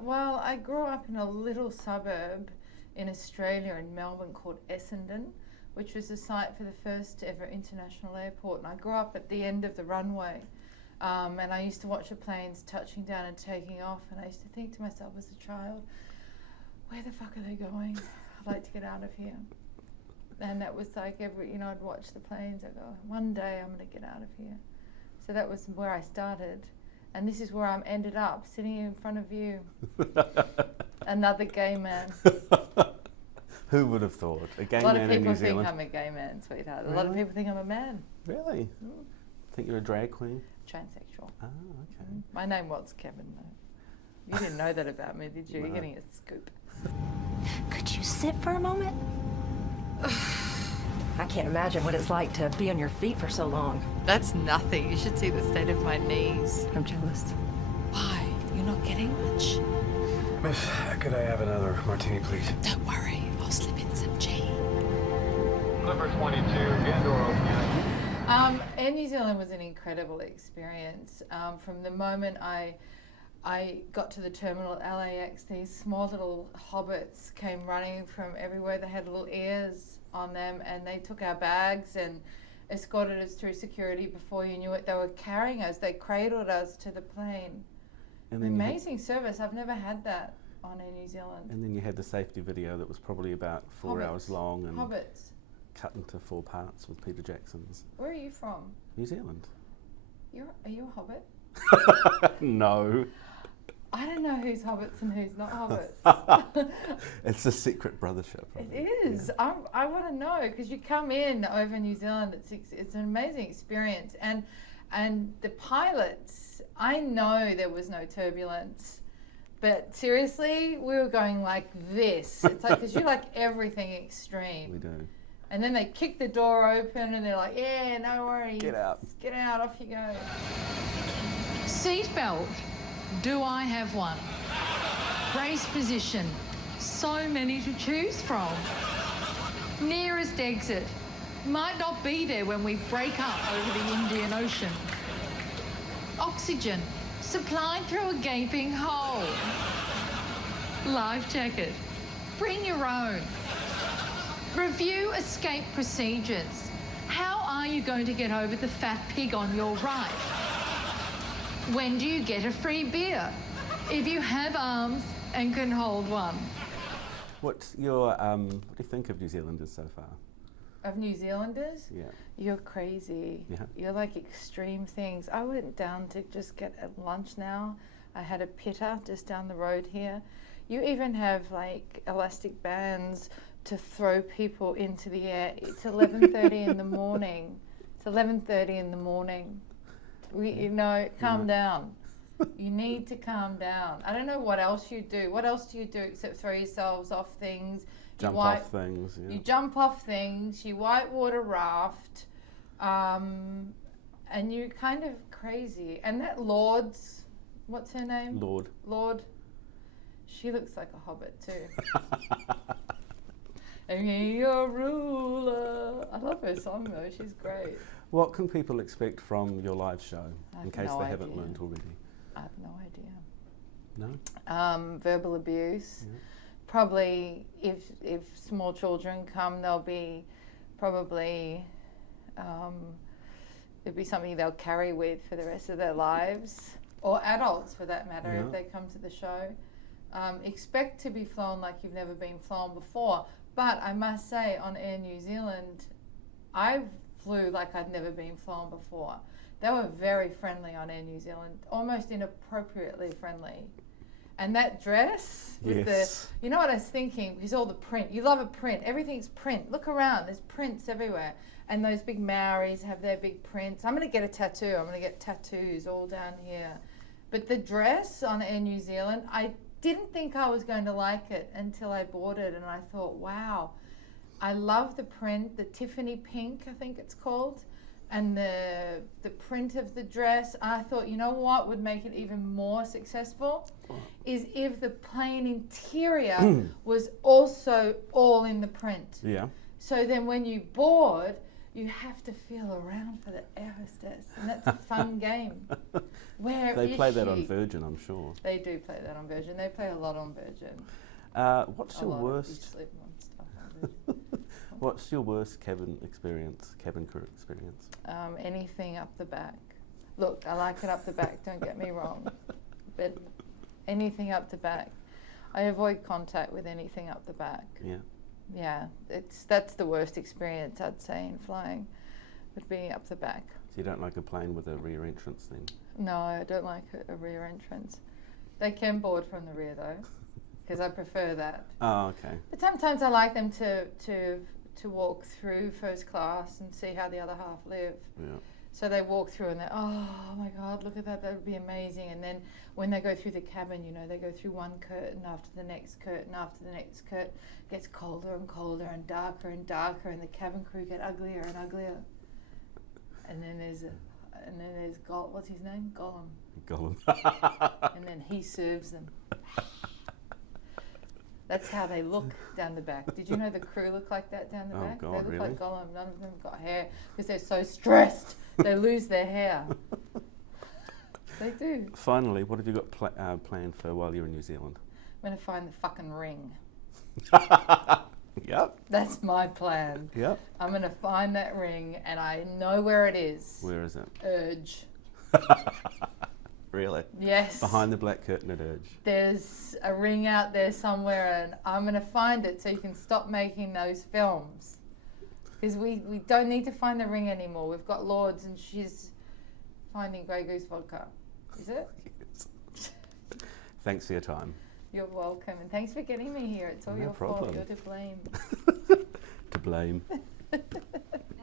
Well, I grew up in a little suburb in Australia, in Melbourne, called Essendon, which was the site for the first ever international airport. And I grew up at the end of the runway. And I used to watch the planes touching down and taking off. And I used to think to myself as a child, where the fuck are they going? I'd like to get out of here. And that was like I'd watch the planes. I go, one day I'm going to get out of here. So that was where I started. And this is where I'm ended up, sitting in front of you. Another gay man. Who would have thought? A gay man in New Zealand? A lot of people think I'm a gay man, sweetheart. Really? A lot of people think I'm a man. Really? Think you're a drag queen? Transsexual. Ah, okay. My name was Kevin, though. You didn't know that about me, did you? No. You're getting a scoop. Could you sit for a moment? I can't imagine what it's like to be on your feet for so long. That's nothing. You should see the state of my knees. I'm jealous. Why? You're not getting much? Miss, could I have another martini, please? Don't worry. I'll slip in some G. Number 22, and/or open. Air New Zealand was an incredible experience. From the moment I got to the terminal at LAX, these small little hobbits came running from everywhere. They had little ears on them, and they took our bags and escorted us through security. Before you knew it, they were carrying us. They cradled us to the plane. And then Amazing service. I've never had that on Air New Zealand. And then you had the safety video that was probably about 4 hours long and Hobbits. cut into 4 parts with Peter Jackson's. Where are you from? New Zealand. Are you a hobbit? No. I don't know who's hobbits and who's not hobbits. It's a secret brothership. It is. Yeah. I want to know, because you come in over New Zealand, it's an amazing experience. And the pilots, I know there was no turbulence, but seriously, we were going like this. It's like, because you like everything extreme. We do. And then they kick the door open and they're like, yeah, no worries. Get out. Get out, off you go. Seatbelt. Do I have one? Brace position. So many to choose from. Nearest exit. Might not be there when we break up over the Indian Ocean. Oxygen. Supplied through a gaping hole. Life jacket. Bring your own. Review escape procedures. How are you going to get over the fat pig on your right? When do you get a free beer? If you have arms and can hold one. What's your, what do you think of New Zealanders so far? Of New Zealanders? Yeah. You're crazy. Yeah. You're like extreme things. I went down to just get a lunch now. I had a pitta just down the road here. You even have like elastic bands to throw people into the air. It's 11:30 in the morning. It's 11:30 in the morning. Calm down. You need to calm down. I don't know what else you do. What else do you do except throw yourselves off things? Jump off things. Yeah. You jump off things. You whitewater raft, and you're kind of crazy. And that Lord's, what's her name? Lord. She looks like a hobbit too. And you're a ruler. I love her song though. She's great. What can people expect from your live show, in case they haven't idea. learned already? I have no idea. No? Verbal abuse. Yeah. Probably, if small children come, they'll be probably, it'll be something they'll carry with for the rest of their lives, or adults for that matter, if they come to the show. Expect to be flown like you've never been flown before. But I must say, on Air New Zealand, I flew like I'd never been flown before. They were very friendly on Air New Zealand, almost inappropriately friendly. And that dress with you know what I was thinking? Because all the print, you love a print, everything's print. Look around, there's prints everywhere. And those big Maoris have their big prints. I'm going to get a tattoo. I'm going to get tattoos all down here. But the dress on Air New Zealand, I didn't think I was going to like it until I bought it, and I thought, wow, I love the print, the Tiffany pink, I think it's called, and the print of the dress. I thought, you know what would make it even more successful is if the plain interior was also all in the print. Yeah. So then when you board, you have to feel around for the air hostess, and that's a fun game. Where They is play that she? on Virgin, I'm sure. They do play that on Virgin. They play a lot on Virgin. What's A your lot of you worst? sleep on stuff on Virgin. What's your worst cabin crew experience? Anything up the back. Look, I like it up the back, don't get me wrong. But anything up the back. I avoid contact with anything up the back. Yeah. Yeah, that's the worst experience, I'd say, in flying, would be up the back. So you don't like a plane with a rear entrance then? No, I don't like a rear entrance. They can board from the rear though, because I prefer that. Oh, okay. But sometimes I like them to walk through first class and see how the other half live. Yeah. So they walk through and they're, oh my God, look at that, that would be amazing. And then when they go through the cabin, you know, they go through one curtain after the next curtain after the next curtain. It gets colder and colder and darker, and the cabin crew get uglier and uglier. And then there's what's his name? Gollum. Gollum. And then he serves them. That's how they look down the back. Did you know the crew look like that down the Oh, back? God, they look really? like Gollum. None of them have got hair because they're so stressed. They lose their hair. They do. Finally, what have you got planned for while you're in New Zealand? I'm going to find the fucking ring. Yep. That's my plan. Yep. I'm going to find that ring, and I know where it is. Where is it? Urge. Really? Yes. Behind the black curtain at Urge. There's a ring out there somewhere, and I'm going to find it so you can stop making those films. Because we don't need to find the ring anymore. We've got Lords, and she's finding Grey Goose vodka. Is it? Yes. Thanks for your time. You're welcome, and thanks for getting me here. It's all No your problem. fault. You're to blame. To blame.